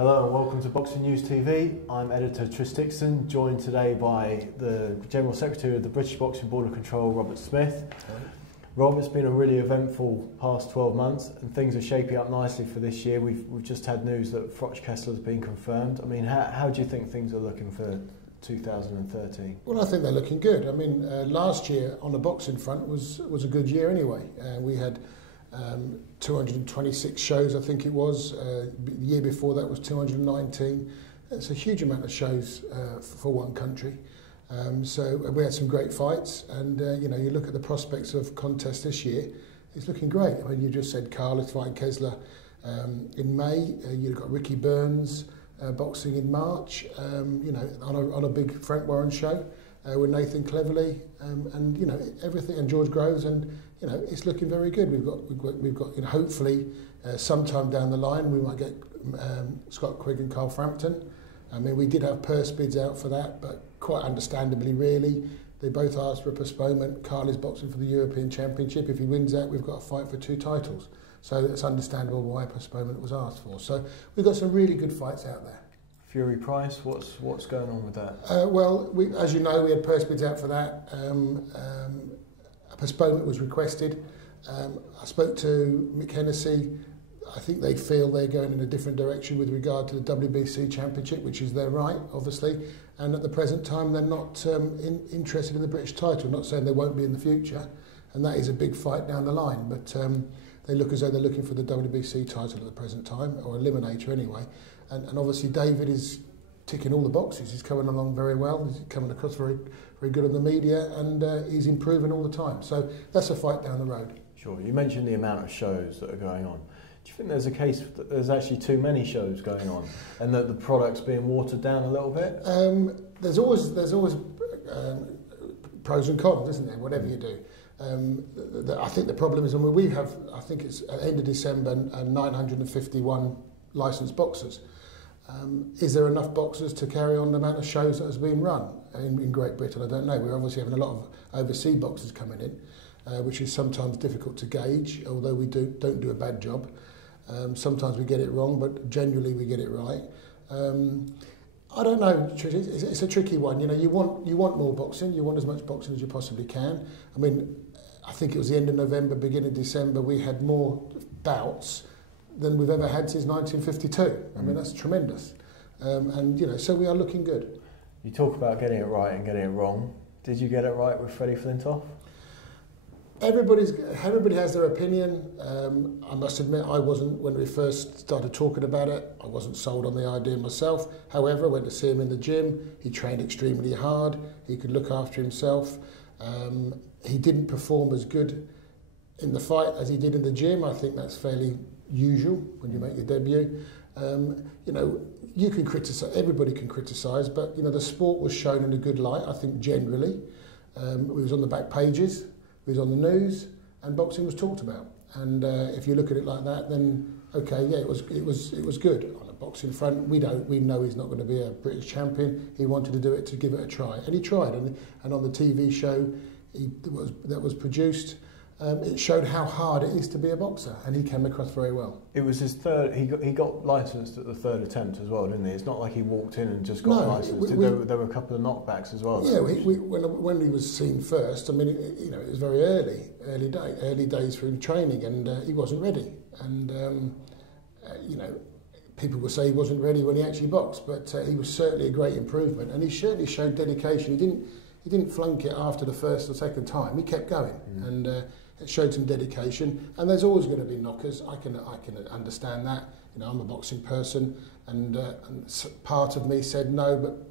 Hello and welcome to Boxing News TV. I'm editor Dixon, joined today by the General Secretary of the British Boxing Board of Control, Robert Smith. Rob, it's been a really eventful past 12 months and things are shaping up nicely for this year. We've just had news that Froch Kessler's been confirmed. I mean, how do you think things are looking for 2013? Well, I think they're looking good. I mean, last year on the boxing front was a good year anyway. We had 226 shows, I think it was. The year before that was 219. It's a huge amount of shows for one country. So we had some great fights, and you know, you look at the prospects of contest this year, it's looking great. I mean, you just said Carl is fighting Kessler in May. You've got Ricky Burns boxing in March. You know, on a big Frank Warren show with Nathan Cleverly, and you know everything, and George Groves, and you know it's looking very good. We've got you know, hopefully sometime down the line we might get Scott Quigg and Carl Frampton. I mean, we did have purse bids out for that, but quite understandably, really, they both asked for a postponement. Carl is boxing for the European Championship. If he wins that, we've got a fight for 2 titles. So it's understandable why a postponement was asked for. So we've got some really good fights out there. Fury Price, what's going on with that? Well, as you know, we had purse bids out for that. A postponement was requested. I spoke to Mick Hennessy. I think they feel they're going in a different direction with regard to the WBC Championship, which is their right, obviously. And at the present time, they're not interested in the British title. Not saying they won't be in the future, and that is a big fight down the line. But they look as though they're looking for the WBC title at the present time, or eliminator anyway. And obviously, David is ticking all the boxes. He's coming along very well. He's coming across very, very good on the media, and he's improving all the time. So that's a fight down the road. Sure. You mentioned the amount of shows that are going on. Do you think there's a case that there's actually too many shows going on, and that the product's being watered down a little bit? There's always pros and cons, isn't there? Whatever you do. I think the problem is, I mean, we have, I think it's at the end of December, 951 licensed boxers. Is there enough boxers to carry on the amount of shows that has been run in Great Britain? I don't know. We're obviously having a lot of overseas boxers coming in, which is sometimes difficult to gauge, although we don't do a bad job. Sometimes we get it wrong, but generally we get it right. I don't know, it's a tricky one. You know, you want more boxing. You want as much boxing as you possibly can. I mean, I think it was the end of November, beginning of December, we had more bouts than we've ever had since 1952. I mean, that's tremendous. And, you know, so we are looking good. You talk about getting it right and getting it wrong. Did you get it right with Freddie Flintoff? Everybody has their opinion. I must admit, I wasn't, when we first started talking about it, I wasn't sold on the idea myself. However, I went to see him in the gym. He trained extremely hard. He could look after himself. He didn't perform as good in the fight as he did in the gym. I think that's fairly usual when you make your debut. You know, you can criticise, everybody can criticise, but you know, the sport was shown in a good light, I think, generally. It was on the back pages. It was on the news, and boxing was talked about. And if you look at it like that, then okay, yeah, it was good. On the boxing front, we know he's not going to be a British champion. He wanted to do it to give it a try, and he tried. And on the TV show that was produced, it showed how hard it is to be a boxer, and he came across very well. It was his third. He got licensed at the third attempt as well, didn't he? It's not like he walked in and just got licensed. There were a couple of knockbacks as well. Yeah, when he was seen first, I mean, you know, it was very early days for him training, and he wasn't ready. And you know, people would say he wasn't ready when he actually boxed, but he was certainly a great improvement, and he certainly showed dedication. He didn't flunk it after the first or second time. He kept going, and it showed some dedication. And there's always going to be knockers. I can understand that. You know, I'm a boxing person, and part of me said no, but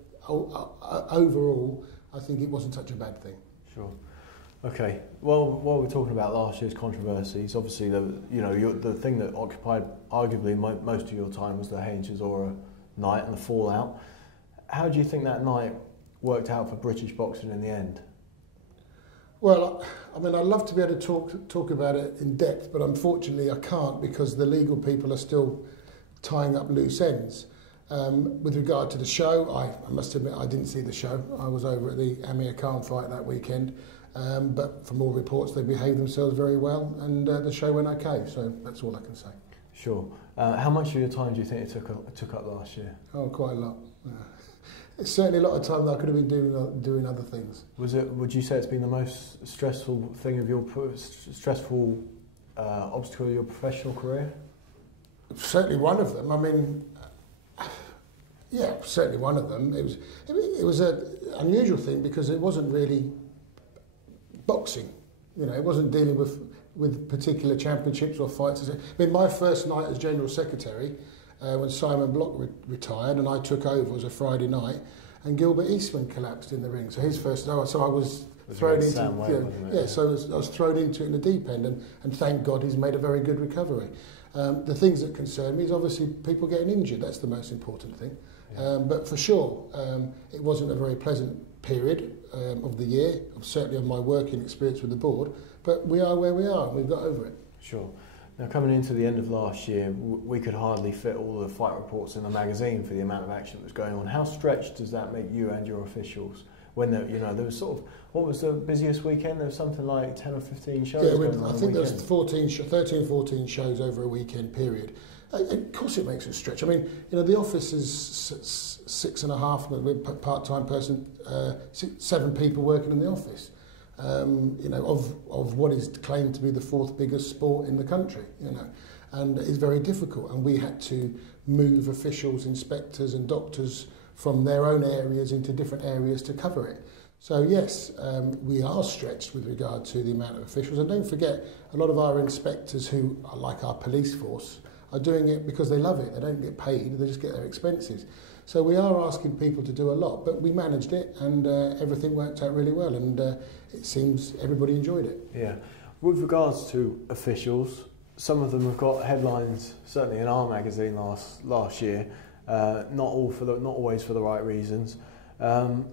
overall, I think it wasn't such a bad thing. Sure. Okay. Well, while we're talking about last year's controversies, obviously, the thing that occupied arguably most of your time was the Haynes-Chisora night and the fallout. How do you think that night worked out for British boxing in the end? Well, I mean, I'd love to be able to talk about it in depth, but unfortunately I can't, because the legal people are still tying up loose ends. With regard to the show, I must admit I didn't see the show. I was over at the Amir Khan fight that weekend, but from all reports they behaved themselves very well, and the show went okay, so that's all I can say. Sure. How much of your time do you think it took up last year? Oh, quite a lot. It's certainly a lot of time that I could have been doing other things. Would you say it's been the most stressful thing of your stressful obstacle of your professional career? Certainly one of them. I mean, yeah, certainly one of them. It was an unusual thing because it wasn't really boxing. You know, it wasn't dealing with particular championships or fights. I mean, my first night as General Secretary, when Simon Block retired and I took over, was a Friday night, and Gilbert Eastman collapsed in the ring. So his first, so I was thrown into, so I was thrown into it in the deep end, and thank God he's made a very good recovery. The things that concern me is obviously people getting injured. That's the most important thing. Yeah. But for sure, it wasn't a very pleasant period of the year, certainly of my working experience with the board, but we are where we are and we've got over it. Sure. Now, coming into the end of last year, we could hardly fit all the fight reports in the magazine for the amount of action that was going on. How stretched does that make you and your officials? When there was sort of, what was the busiest weekend? There was something like 10 or 15 shows going on. I think there was 13, 14 shows over a weekend period. Of course it makes it stretch. I mean, the office is 6.5, with part-time person, 7 people working in the office. Of what is claimed to be the 4th biggest sport in the country, and it's very difficult. And we had to move officials, inspectors and doctors from their own areas into different areas to cover it. So yes, we are stretched with regard to the amount of officials. And don't forget, a lot of our inspectors who are like our police force are doing it because they love it. They don't get paid, they just get their expenses. So we are asking people to do a lot, but we managed it and everything worked out really well, and it seems everybody enjoyed it. Yeah. With regards to officials, some of them have got headlines, certainly in our magazine last year, not always for the right reasons. I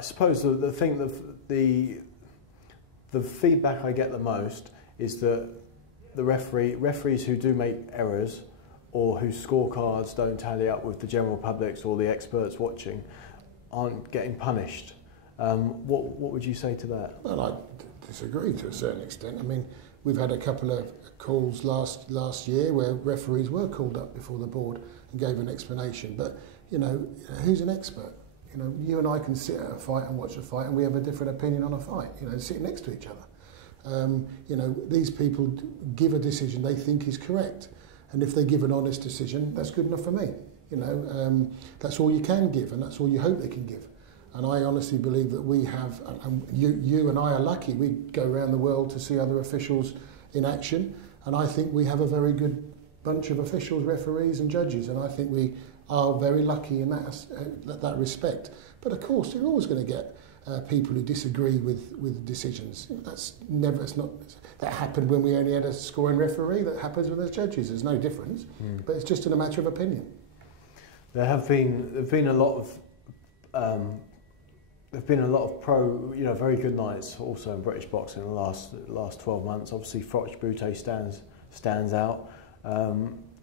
suppose the thing the feedback I get the most is that the referees who do make errors or whose scorecards don't tally up with the general public's or the experts watching aren't getting punished. What would you say to that? Well, I disagree to a certain extent. I mean, we've had a couple of calls last year where referees were called up before the board and gave an explanation. But, who's an expert? You and I can sit at a fight and watch a fight and we have a different opinion on a fight, sitting next to each other. These people give a decision they think is correct. And if they give an honest decision, that's good enough for me. That's all you can give, and that's all you hope they can give. And I honestly believe that we have, and you and I are lucky, we go around the world to see other officials in action, and I think we have a very good bunch of officials, referees and judges, and I think we are very lucky in that respect. But of course, you're always going to get people who disagree with decisions. That happened when we only had a scoring referee. That happens when there's judges. There's no difference, but it's just in a matter of opinion. There've been a lot of very good nights also in British boxing in the last 12 months. Obviously, Froch Brute stands out.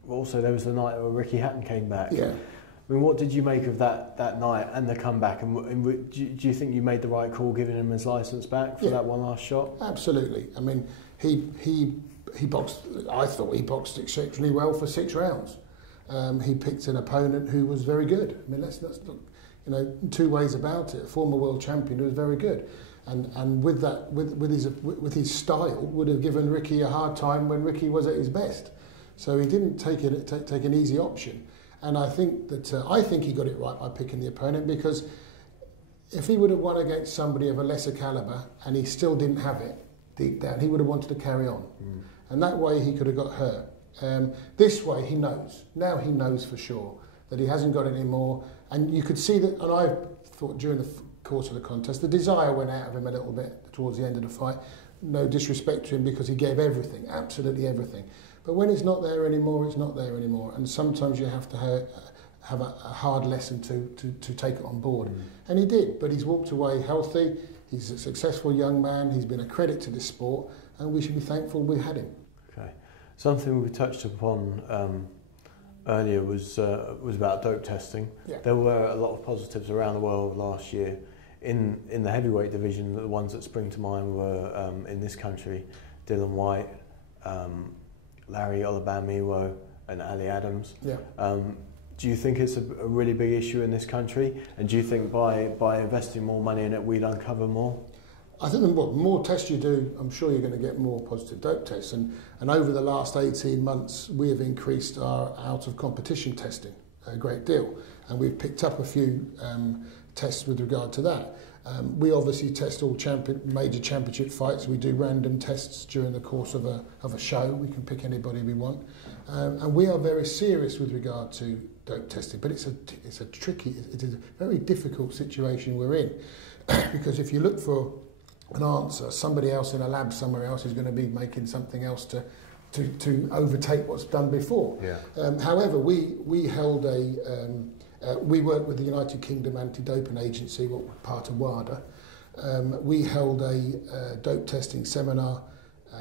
Also, there was the night where Ricky Hatton came back. Yeah. I mean, what did you make of that night and the comeback? And do you think you made the right call giving him his licence back for that one last shot? Absolutely. I mean, he boxed. I thought he boxed exceptionally well for 6 rounds. He picked an opponent who was very good. I mean, let's not, 2 ways about it. A former world champion who was very good, and with his style, would have given Ricky a hard time when Ricky was at his best. So he didn't take an easy option. And I think he got it right by picking the opponent, because if he would have won against somebody of a lesser calibre and he still didn't have it deep down, he would have wanted to carry on. And that way he could have got hurt. This way he knows. Now he knows for sure that he hasn't got it anymore. And you could see that, and I thought during the course of the contest, the desire went out of him a little bit towards the end of the fight. No disrespect to him, because he gave everything, absolutely everything. But when it's not there anymore, it's not there anymore. And sometimes you have to have a hard lesson to take it on board. And he did, but he's walked away healthy. He's a successful young man. He's been a credit to this sport, and we should be thankful we had him. Okay. Something we touched upon earlier was about dope testing. Yeah. There were a lot of positives around the world last year. In the heavyweight division, the ones that spring to mind were in this country, Dylan White, Larry Olubamiwo and Ali Adams. Yeah. Do you think it's a really big issue in this country? And do you think by investing more money in it, we'd uncover more? I think the more tests you do, I'm sure you're going to get more positive dope tests. And over the last 18 months, we have increased our out-of-competition testing a great deal. And we've picked up a few tests with regard to that. We obviously test all major championship fights. We do random tests during the course of a show. We can pick anybody we want. And we are very serious with regard to dope testing. But it is a very difficult situation we're in. Because if you look for an answer, somebody else in a lab somewhere else is going to be making something else to overtake what's done before. Yeah. However, we held we work with the United Kingdom Anti-Doping Agency, part of WADA. We held a dope testing seminar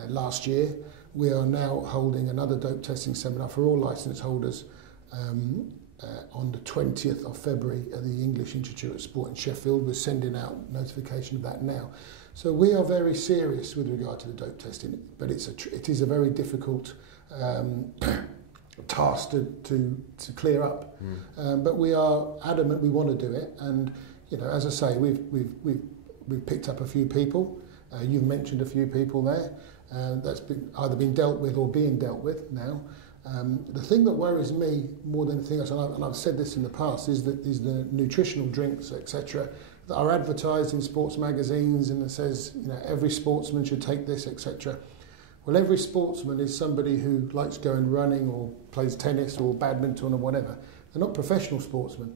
last year. We are now holding another dope testing seminar for all licence holders on the 20th of February at the English Institute of Sport in Sheffield. We're sending out notification of that now. So we are very serious with regard to the dope testing, but it is a very difficult task to clear up. But we are adamant we want to do it, and as I say, we've picked up a few people. You've mentioned a few people there. That's either been dealt with or being dealt with now. The thing that worries me more than anything else, and I've said this in the past, is the nutritional drinks, etc., that are advertised in sports magazines, and it says every sportsman should take this, etc. Well, every sportsman is somebody who likes going running or plays tennis or badminton or whatever. They're not professional sportsmen,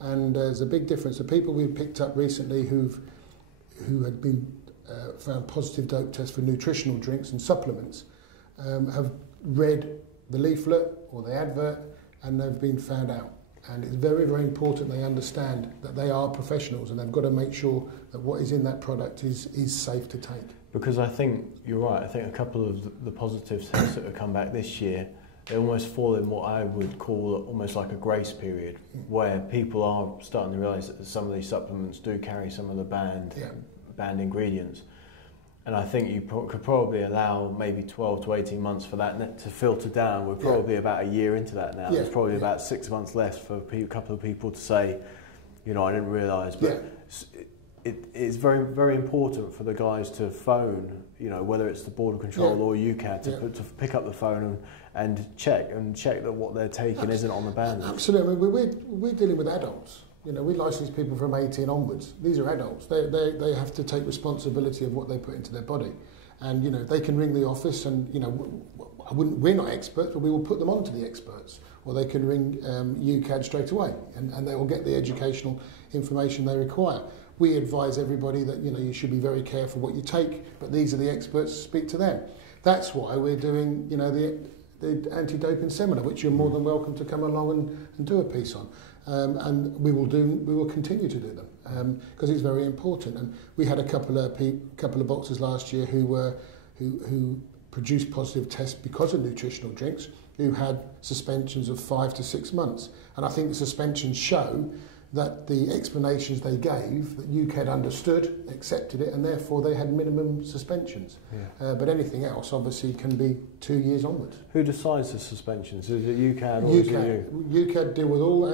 and there's a big difference. The people we've picked up recently who had been found positive dope tests for nutritional drinks and supplements have read the leaflet or the advert, and they've been found out. And it's very, very important they understand that they are professionals, and they've got to make sure that what is in that product is safe to take. Because I think you're right. I think a couple of the positive tests that have come back this year, they almost fall in what I would call almost like a grace period, where people are starting to realise that some of these supplements do carry some of the banned ingredients. And I think you could probably allow maybe 12 to 18 months for that to filter down. We're probably about a year into that now. There's probably about 6 months left for a couple of people to say, I didn't realise. But it's very, very important for the guys to phone, whether it's the Border Control or UCAD, to pick up the phone and check that what they're taking isn't on the ban list. Absolutely. I mean, we're dealing with adults. We license people from 18 onwards. These are adults. They have to take responsibility of what they put into their body. And, they can ring the office and, we're not experts, but we will put them on to the experts. Or they can ring UCAD straight away, and they will get the educational information they require. We advise everybody that, you should be very careful what you take, but these are the experts, speak to them. That's why we're doing, the anti-doping seminar, which you're more than welcome to come along and do a piece on. And we will continue to do them because it's very important. And we had a couple of boxers last year who produced positive tests because of nutritional drinks, who had suspensions of 5 to 6 months. And I think the suspensions show that the explanations they gave, that UCAD understood, accepted it, and therefore they had minimum suspensions. But anything else, obviously, can be 2 years onwards. Who decides the suspensions? Is it UCAD or is it you? UCAD deal with all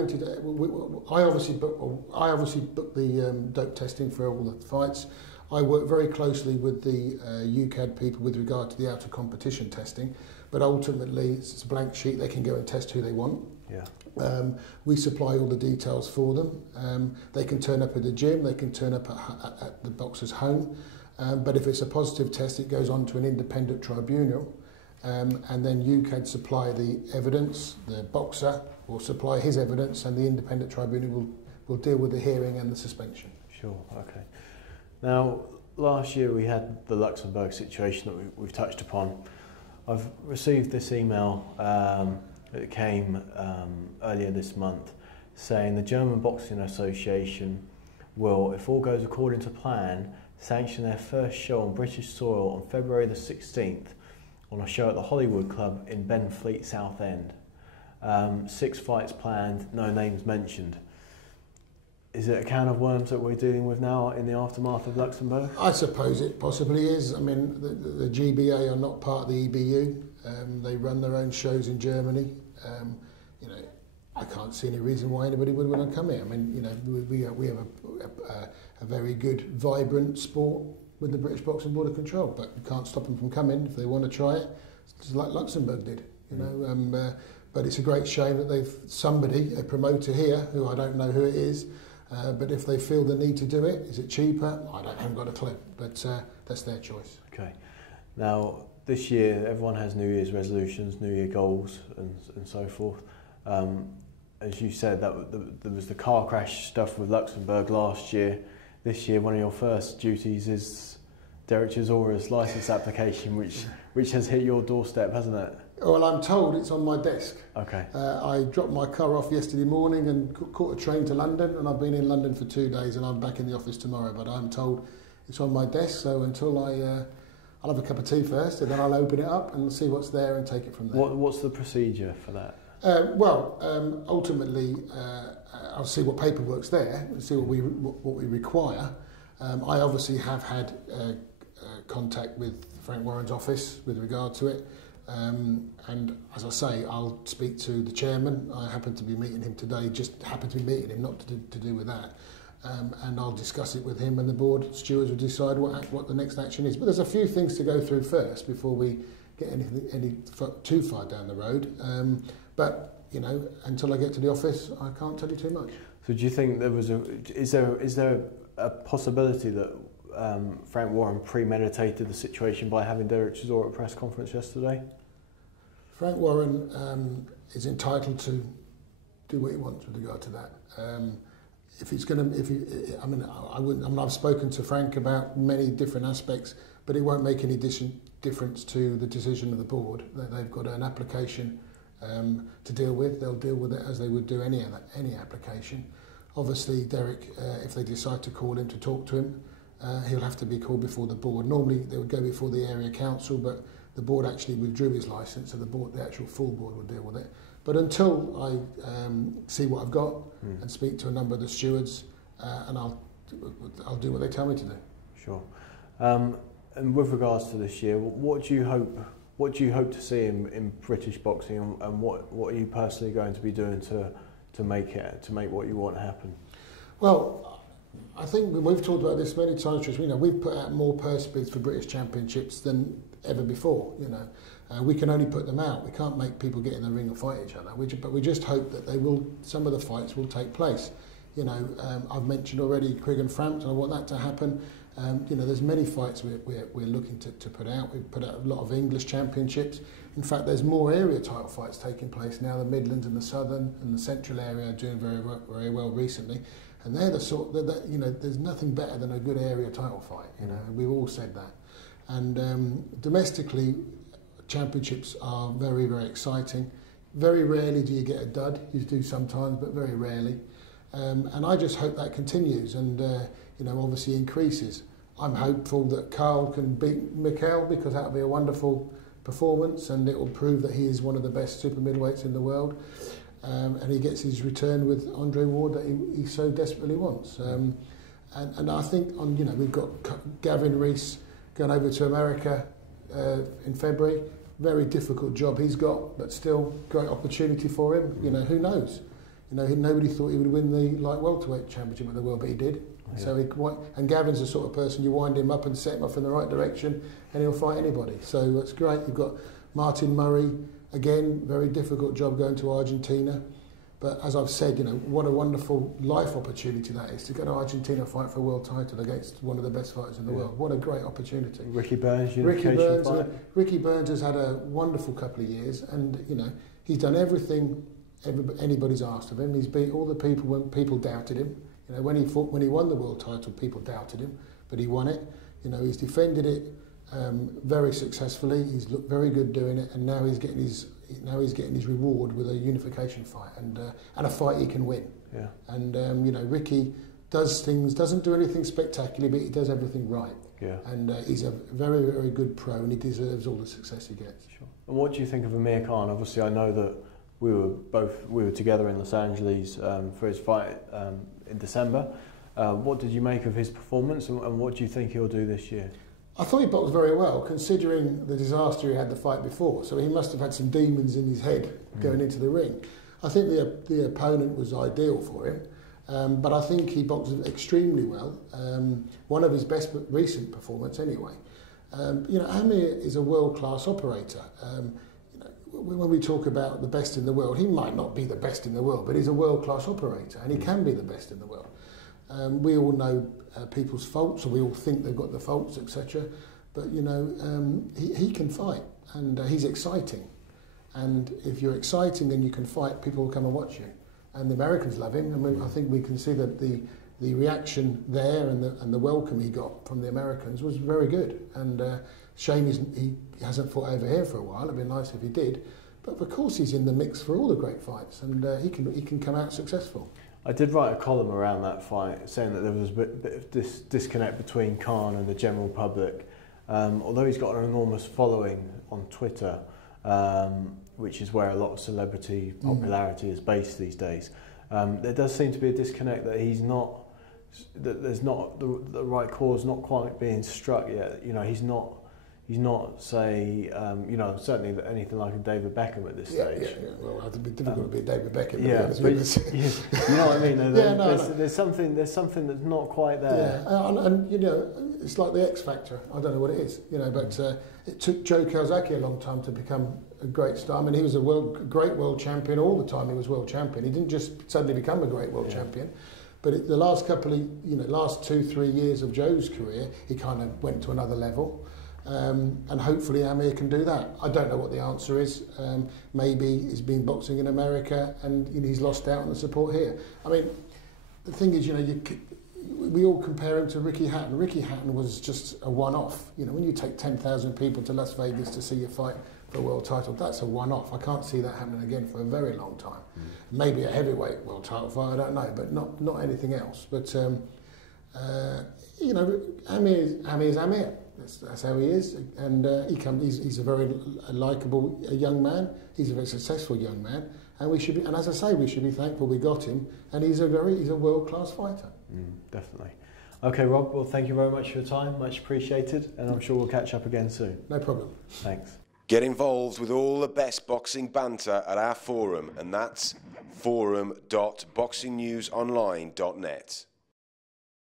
I obviously book the dope testing for all the fights. I work very closely with the UCAD people with regard to the out-of-competition testing, but ultimately it's a blank sheet. They can go and test who they want. We supply all the details for them. They can turn up at the gym, they can turn up at the boxer's home, but if it's a positive test, it goes on to an independent tribunal, and then UCAD supply the evidence. The boxer will supply his evidence, and the independent tribunal will deal with the hearing and the suspension. Sure, okay. Now, last year we had the Luxembourg situation that we've touched upon. I've received this email that came earlier this month saying the German Boxing Association will, if all goes according to plan, sanction their first show on British soil on February the 16th on a show at the Hollywood Club in Benfleet, Southend. 6 fights planned, no names mentioned. is it a can of worms that we're dealing with now in the aftermath of Luxembourg? I suppose it possibly is. I mean, the GBA are not part of the EBU. They run their own shows in Germany. You know, I can't see any reason why anybody would want to come here. I mean, you know, we have a very good, vibrant sport with the British Boxing Board of Control, but you can't stop them from coming if they want to try it, just like Luxembourg did. You know, but it's a great shame that a promoter here, who I don't know who it is, but if they feel the need to do it, is it cheaper? I haven't got a clue, but that's their choice. Okay. Now, this year, everyone has New Year's resolutions, New Year goals, and so forth. As you said, there was the car crash stuff with Luxembourg last year. This year, one of your first duties is Derek Chisora's licence application, which has hit your doorstep, hasn't it? Well, I'm told it's on my desk. Okay. I dropped my car off yesterday morning and caught a train to London, and I've been in London for 2 days, and I'm back in the office tomorrow. But I'm told it's on my desk, so until I'll have a cup of tea first, and then I'll open it up and see what's there and take it from there. What's the procedure for that? Ultimately, I'll see what paperwork's there and see what we require. I obviously have had contact with Frank Warren's office with regard to it. And as I say, I'll speak to the chairman. I happen to be meeting him today, not to do with that. And I'll discuss it with him, and the board stewards will decide what the next action is. But there's a few things to go through first before we get any too far down the road. But you know, until I get to the office, I can't tell you too much. So do you think is there a possibility that Frank Warren premeditated the situation by having Derek Chisora at a press conference yesterday? Frank Warren is entitled to do what he wants with regard to that. I've spoken to Frank about many different aspects, but it won't make any difference to the decision of the board. They've got an application to deal with. They'll deal with it as they would do any application. Obviously, Derek, if they decide to call him to talk to him, he'll have to be called before the board. Normally, they would go before the area council, but the board actually withdrew his licence, so the actual full board will deal with it. But until I see what I've got and speak to a number of the stewards, and I'll do what they tell me to do. Sure. And with regards to this year, what do you hope to see in British boxing, and what are you personally going to be doing to make what you want happen? Well, I think we've talked about this many times, Trish. You know, we've put out more purse bids for British Championships than ever before. You know, we can only put them out. We can't make people get in the ring and fight each other. But we just hope that some of the fights will take place. You know, I've mentioned already Quigg and Frampton. I want that to happen. You know, there's many fights we're looking to put out. We've put out a lot of English championships. In fact, there's more area title fights taking place now. The Midlands and the Southern and the Central area are doing very well recently. And they're the sort that, you know, there's nothing better than a good area title fight. You know, we've all said that. And domestically, championships are very, very exciting. Very rarely do you get a dud. You do sometimes, but very rarely. And I just hope that continues and, you know, obviously increases. I'm hopeful that Carl can beat Mikhail, because that will be a wonderful performance, and it will prove that he is one of the best super middleweights in the world. And he gets his return with Andre Ward that he so desperately wants. And I think, you know, we've got Gavin Rees going over to America in February. Very difficult job he's got, but still great opportunity for him. You know, who knows? You know, nobody thought he would win the light welterweight championship of the world, but he did. Yeah. So and Gavin's the sort of person you wind him up and set him off in the right direction, and he'll fight anybody. So that's great. You've got Martin Murray, again, very difficult job going to Argentina. But as I've said, you know, what a wonderful life opportunity that is, to go to Argentina and fight for a world title against one of the best fighters in the world. What a great opportunity. Ricky Burns, unification fight. Ricky Burns has had a wonderful couple of years, and, you know, he's done everything anybody's asked of him. He's beat all the people when people doubted him. You know, when he won the world title, people doubted him, but he won it. You know, he's defended it very successfully. He's looked very good doing it, and now he's getting his reward with a unification fight and a fight he can win. Yeah. And you know, Ricky doesn't do anything spectacular, but he does everything right. Yeah. And he's a very, very good pro, and he deserves all the success he gets. Sure. And what do you think of Amir Khan? Obviously, I know that we were together in Los Angeles for his fight in December. What did you make of his performance, and what do you think he'll do this year? I thought he boxed very well, considering the disaster he had the fight before. So he must have had some demons in his head going into the ring. I think the opponent was ideal for him, but I think he boxed extremely well. One of his best recent performance, anyway. You know, Amir is a world-class operator. You know, when we talk about the best in the world, he might not be the best in the world, but he's a world-class operator, and he can be the best in the world. We all know people's faults, or we all think they've got the faults, etc. But you know, he can fight, and he's exciting. And if you're exciting, then you can fight. People will come and watch you, and the Americans love him. I mean, I think we can see that the reaction there and the welcome he got from the Americans was very good. And shame he hasn't fought over here for a while. It'd be nice if he did. But of course, he's in the mix for all the great fights, and he can come out successful. I did write a column around that fight saying that there was a bit of this disconnect between Khan and the general public. Although he's got an enormous following on Twitter, which is where a lot of celebrity popularity is based these days, there does seem to be a disconnect that there's not the right cause not quite being struck yet. You know, he's not say, you know, certainly anything like a David Beckham at this stage. Yeah. Well, it'd be difficult to be a David Beckham. Yeah, but you know what I mean. There's something that's not quite there. Yeah, and you know, it's like the X Factor. I don't know what it is, you know, but it took Joe Kawasaki a long time to become a great star. I mean, he was a great world champion all the time. He was world champion. He didn't just suddenly become a great world champion. But the last couple of, you know, last 2-3 years of Joe's career, he kind of went to another level. And hopefully Amir can do that. I don't know what the answer is. Maybe he's been boxing in America and, you know, he's lost out on the support here. I mean, the thing is, you know, we all compare him to Ricky Hatton. Ricky Hatton was just a one-off. You know, when you take 10,000 people to Las Vegas to see you fight for a world title, that's a one-off. I can't see that happening again for a very long time. Maybe a heavyweight world title fight, I don't know, but not anything else. But you know, Amir's Amir. That's how he is, and he's a very likeable young man. He's a very successful young man, and we should be. And as I say, we should be thankful we got him. And he's a world-class fighter. Definitely. Okay, Rob. Well, thank you very much for your time. Much appreciated, and I'm sure we'll catch up again soon. No problem. Thanks. Get involved with all the best boxing banter at our forum, and that's forum.boxingnewsonline.net.